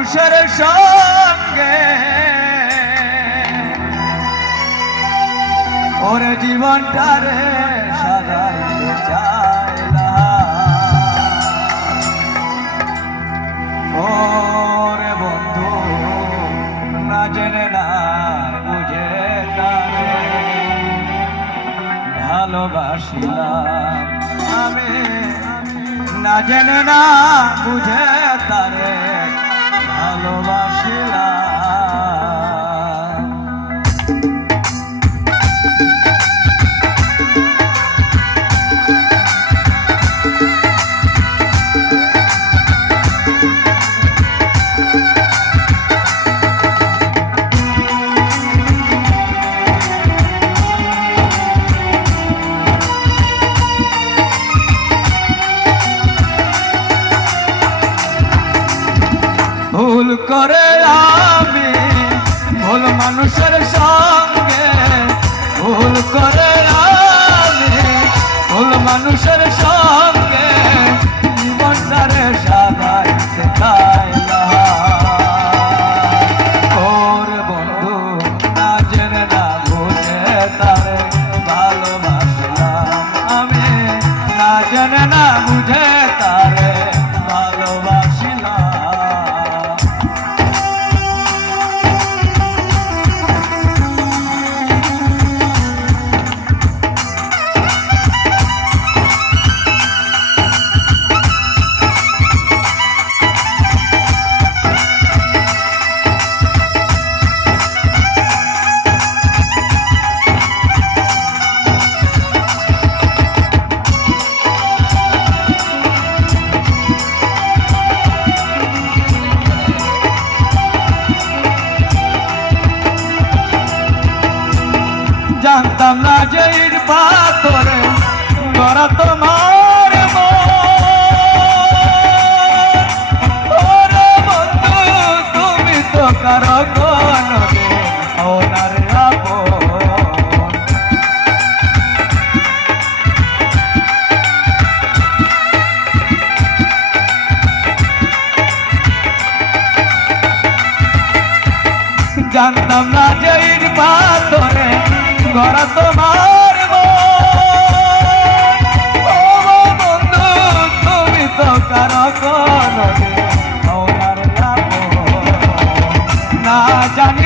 মানুষের সঙ্গে ওর জীবনটারে সাজাইতে চাইলাম। ওরে বন্ধু না জেনে না বুঝে তারে ভালোবাসিলাম আমি, না জেনে না বুঝে তারে ভালোবাসিলাম। ভুল করে আমি ভুল মানুষের সঙ্গে, ভুল করে আমি ভুল মানুষের সঙ্গে জীবনটারে সাজাইতে চাইলাম। ওর বন্ধু না জেনে না বুঝে তারে ভালোবাসলাম আমি, না জেনে না বুঝে তারে ভালোবাসলাম। জানতাম না যে ইট পাথরে গড়া তোমার ওরে বন্ধু তুমি তো কারো কোনদিন ওনার আপন। জানতাম না যে ইট পাথরে গড়া তোমার বন্ধু তুমি তো কারো কোনদিন ওনার আপন। না জানি